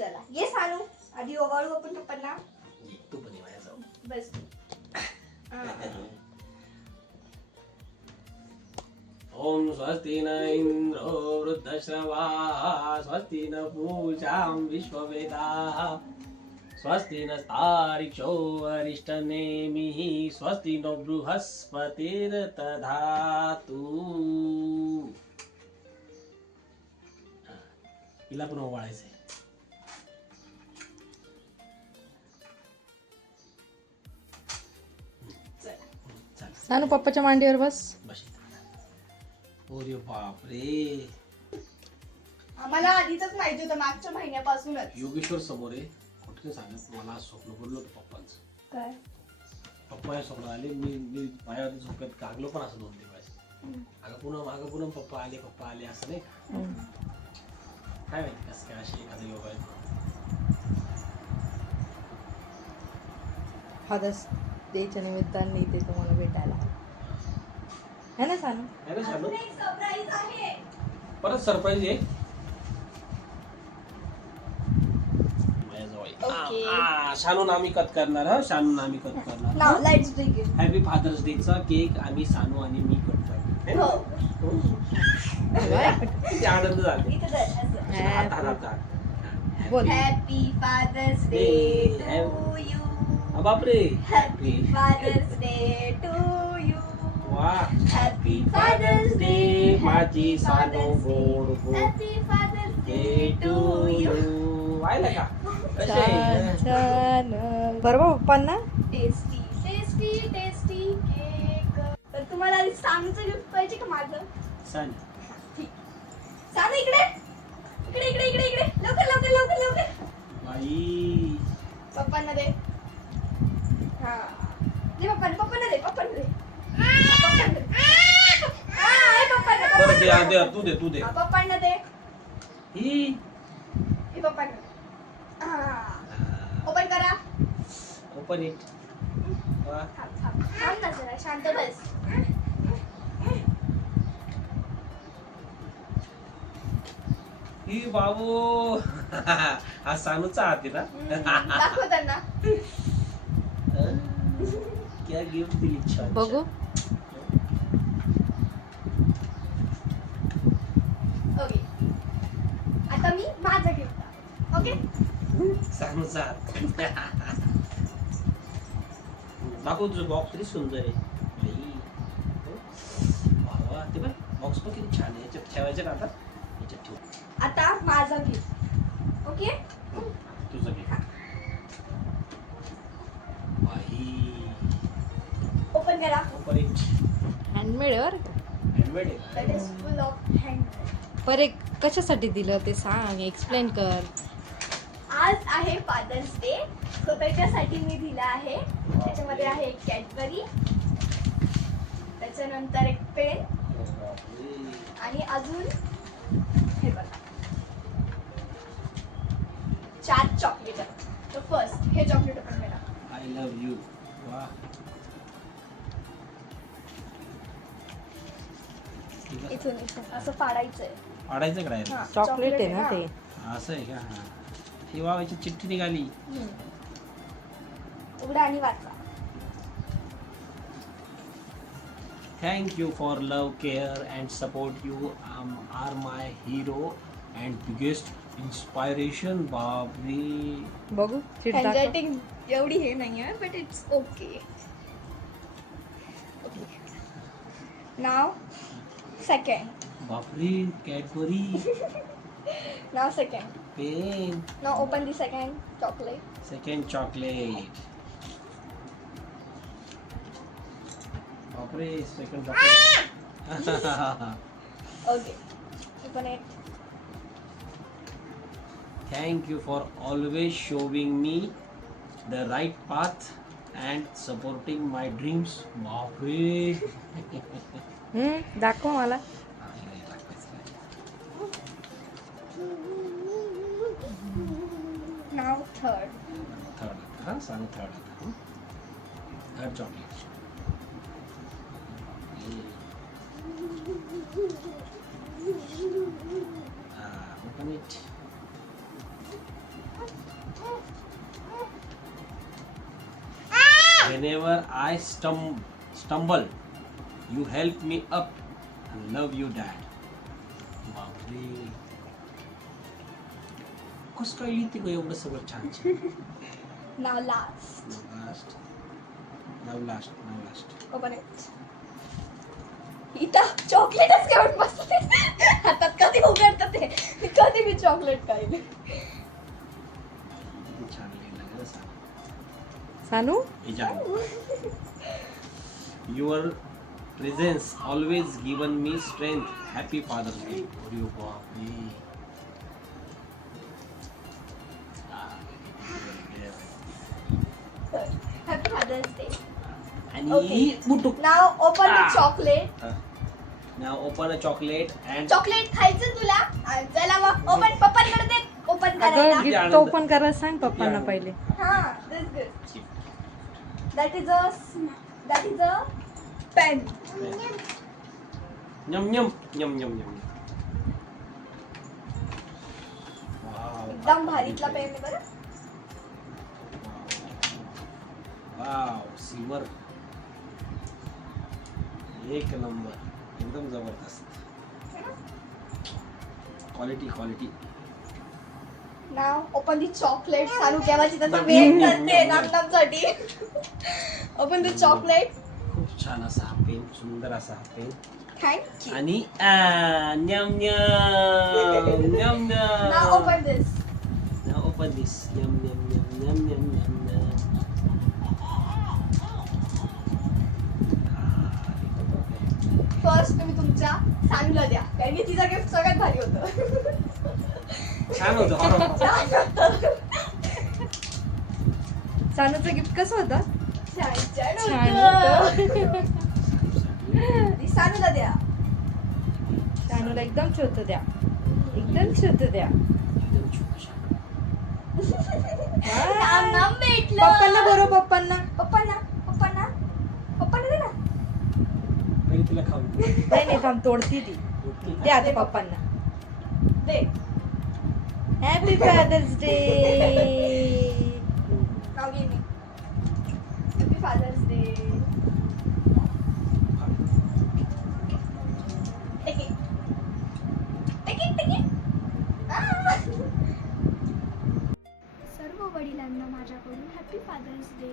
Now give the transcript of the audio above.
चला ये सानू आधी ओवाळू आपण पप्पांना. तू पण ये माझ्या जाऊ. बस ओम स्वस्ति न इंद्रो वृद्धश्रवा स्वस्ति न पूषा विश्ववेदाः स्वस्ति नस्तारिक्षो अरिष्टनेमिः स्वस्ति नो बृहस्पतिर्दधातु. हिला पण ओवाळायचंय. सानू पप्पाच्या मांडीवर बस. बस. अरे बापरे, आम्हाला आधीच माहिती होतं मागच्या महिन्यापासूनच. योगेश्वर समोर आहे. कुठे सांगत मला स्वप्न पडलं होतं पप्पांचं. काय पप्पा या स्वप्न आले. मी माझ्यावरती झोपेत कागलो पण असं 2-3 वेळेस. अगं पुन्हा पप्पा आले असं नाही का. काय माहिती कसं काय अशी एखादा योग आहे. फादर्स डेच्या निमित्ताने इथे तुम्हाला भेटायला है ना सानू. है ना शानू. अजून एक सरप्राईज आहे. परत सरप्राईज आहे माझ्याजवळ. Okay. शानू नामी कट करणार. हा शानू नामी कट करणार. नाव let's begin. Happy father's day चा केक आम्ही सानू आणि मी कट करणार. हो किती आनंद झाला. इथे जाय असं. बोल. Happy father's day to you. बापरे. Happy father's day to you. वा. हॅपी फादर्स डे माझी सानू गोड गोड happy father's day day to you. वाहिलं का कसे छान छान. बरोबर पप्पांना. Tasty tasty tasty cake. तर तुम्हाला आधी सानूचं गिफ्ट पाहिजे का माझं? सांग. ठीक. सानू इकडे इकडे इकडे इकडे इकडे लवकर लवकर लवकर लवकर. बाई पप्पांना दे. हा दे पप्पांना पप्पांना दे पप्पांना दे. पप्पांना दे. पप्पांना बरं दे पप्पांना तू दे हा, पप्पांना दे. ही हे पप्पांना. हा ओपन करा. Open it. वा. थांब थांब थांब ना जरा शांत बस. ही बाबू हा सानूचा हात आहे ना. दाखव त्यांना. क्या गिफ्ट दिली छान. बघू. ओके आता मी माझं गिफ्ट. ओके सानूचा हात. दाखव तुझं बॉक्स किती सुंदर आहे. बाई. वा वा. ते बघ बॉक्स पण किती छान आहे. याच्यात ठेवायचे ना आता. याच्यात ठेव. आता माझं गिफ्ट. ओके तुझं गिफ्ट. बाई. ओपन करा. Open it. हँडमेड वर हँडमेड आहे. That is full of hand. पर एक कशासाठी दिलं ते सांग. एक्सप्लेन कर. आज आहे फादर्स डे. सो त्याच्यासाठी मी दिला आहे. त्याच्यामध्ये आहे एक कॅडबरी, त्याच्यानंतर एक पेन आणि अजून हे बघा 4 चॉकलेट. तर फर्स्ट हे चॉकलेट ओपन करा. I love you. वा. इथून इथून असं फाडायचंय. पाडायचं काय हा, चॉकलेट आहे ना ते. असं आहे का. ही वावायची चिठ्ठी निघाली. उघडा आणि वाचा. Thank you for love, care and support. You are my hero and biggest inspiration. बापरे. बघू चिट दाखव. हँडरायटिंग एवढी हे नाहीये but it's okay. Now second. बापरे. Cadbury. Now second. Pen. Now open the second chocolate. Second chocolate. बापरे. Second chocolate. Okay open it. Thank you for always showing me the right path and supporting my dreams. बापरे. दाखव मला. Now third. Third. हा सांग third. Third chocolate. Open it. Whenever I stumble, you help me up and love you, Dad. बापरे, कसं काय लिहिते ग एवढं सगळं छान छान. नाव लास्ट. लास्ट. Open it. इथं चॉकलेटच घेऊन बसते हातात. कधी उघडतं ते, कधी मी चॉकलेट खाईल. किती छान लिहिलं ग सांग. Sanu Your presence always given me strength. Happy Father's Day. अरे बापरे. Happy father's day. आणि Okay. बुटू. Now open the chocolate. Now open a chocolate and chocolate खायचं तुला? चला मग ओपन. पप्पांकडे दे ओपन करायला. अगं गिफ्ट ओपन करायला सांग पप्पांना पहिले. हा, this good. That is a pen. Yum yum yum yum yum. Wow. एकदम भारीतला पेन आहे बरं. Wow, silver. एक नंबर, एकदम जबरदस्त. Quality. Now open the chocolate. Sanu केव्हाची त्याचा नम, वेट नम, करते नम, नम. नमनमसाठी. Open the chocolate. खूप छान असा हा पेन, सुंदर असा हा पेन. थँक्यू. आणि न्यम न्यम now open this. Now open this. Yum yum yum yum yum yum. First तुम्ही तुमच्या सानूला द्या, कारण की तिचा गिफ्ट सगळ्यात भारी होतं. छान होतं. सानूचं गिफ्ट कसं होतं? छान छान होतं. होतं. ती सानूला द्या. सानूला एकदम छोटं द्या. एकदम छोटं द्या. एकदम छोटंसं. नाम भेटलं. पप्पांना बरोबर पप्पांना. पप्पांना दे ना. पहिले तिला खाऊ दे. नाही थांब तोडती ती. द्या आता पप्पांना. दे. Happy father's day. नाव घे मी. Happy father's day. Take it. सर्व वडिलांना माझ्याकडून हॅपी फादर्स डे.